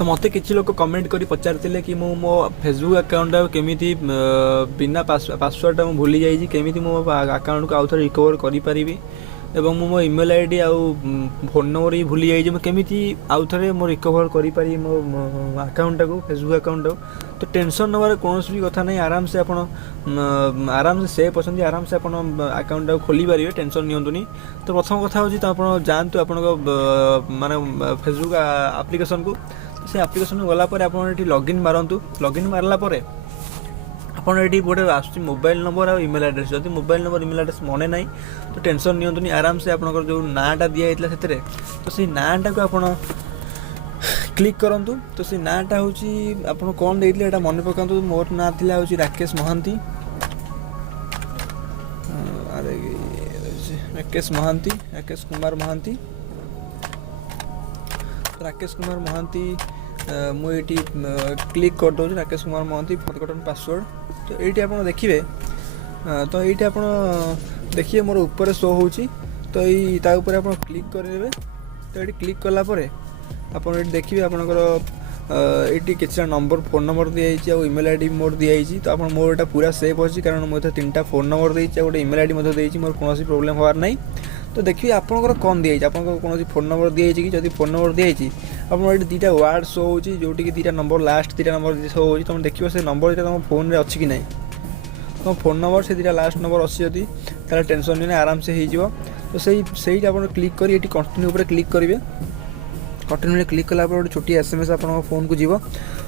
तो मत कि लोग कमेंट कर पचारे कि मो फेसबुक अकाउंट केमी बिना पासवर्डटा मुझे भूली जाइए केमी मो अकाउंट को आउ थे रिकवर करें एवं मो इमेल आईडी आउ फोन नंबर ही भूली जाइए केमी आउ थे मो रिकवर करें मो अकाउंटा को फेसबुक अकाउंट को। तो टेंशन नबार कौन भी कथा नहीं आराम से आप आराम से सेफ अच्छा आराम से आप अकाउंट खोली पारे टेंशन नियंतुनी। तो प्रथम कथा हूँ तो आप जातु आप माने फेसबुक आप्लिकेसन को से आप्लिकेसन गलापर आप लॉगिन मारतु लॉगिन मारला आपड़ ये गोटे आस मोबाइल नंबर और इमेल एड्रेस जब मोबाइल नंबर इमेल एड्रेस मने ना तो टेंशन नियंतुनी आराम से आप जो नाटा दिखाई से तो से नाटा को आप क्लिक करंतु। तो से नाटा हूँ आप कौन देते मन पका मोर ना था हूँ राकेश महांती अरे राकेश कुमार महांती महांती मुझे क्लिक कर दूँ राकेश कुमार महांती फॉरगॉटन पासवर्ड। तो ये आप देखिए तो ये आप देखिए मोर ऊपर शो हो तो ये आप क्लिक करेंगे। तो ये क्लिक कलापर आप देखिए आपंकर ये किसी नंबर फोन नंबर दिखाई और इमेल आईडी मोर दिखाई। तो आप मोर पूरा सेफ अच्छी कारण मुझे 3टा फोन नंबर देती गोटे इमेल आईडी देती मोर कौन प्रोब्लेम हबार ना। तो देखिए आपंकर कौन दिखाई आप कौन फोन नंबर दिखाई कि जब फोन नंबर दिखाई आपड़ ये 2टा वार्ड शो हो जोटि 2टा नंबर लास्ट 2टा नंबर शो हो तुम देखिए से नंबर तुम फोन में अच्छी कि ना तुम फोन नंबर से 2टा लास्ट नंबर अच्छी जदि तार टेंशन नहीं आराम से हो। तो सही आप क्लिक कर कंटिन्यू पर क्लिक करेंगे। कंटिन्यू क्लिक कला गोटे छोटी एसएमएस आप फोन को जीव।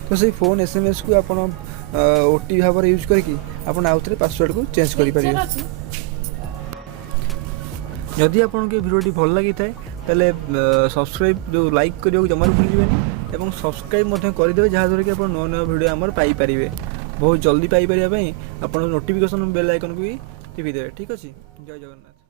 तो सही फोन एसएमएस को आप ओटीपी भाव में यूज करके आप आउ थे पासवर्ड को चेंज करेंगे। जदि आपको भिडियोटी भल लगी थाए ताले सब्सक्राइब जो लाइक करने जमार भूलिए और सब्सक्राइब करदे जहाँद्वारा कि आप नुआ नुआ भिडियो आमर पाइपर बहुत जल्दी पाइपर आप नोटिफिकेशन बेल आइकन को भी टिपी देवे। ठीक अच्छे जय जगन्नाथ।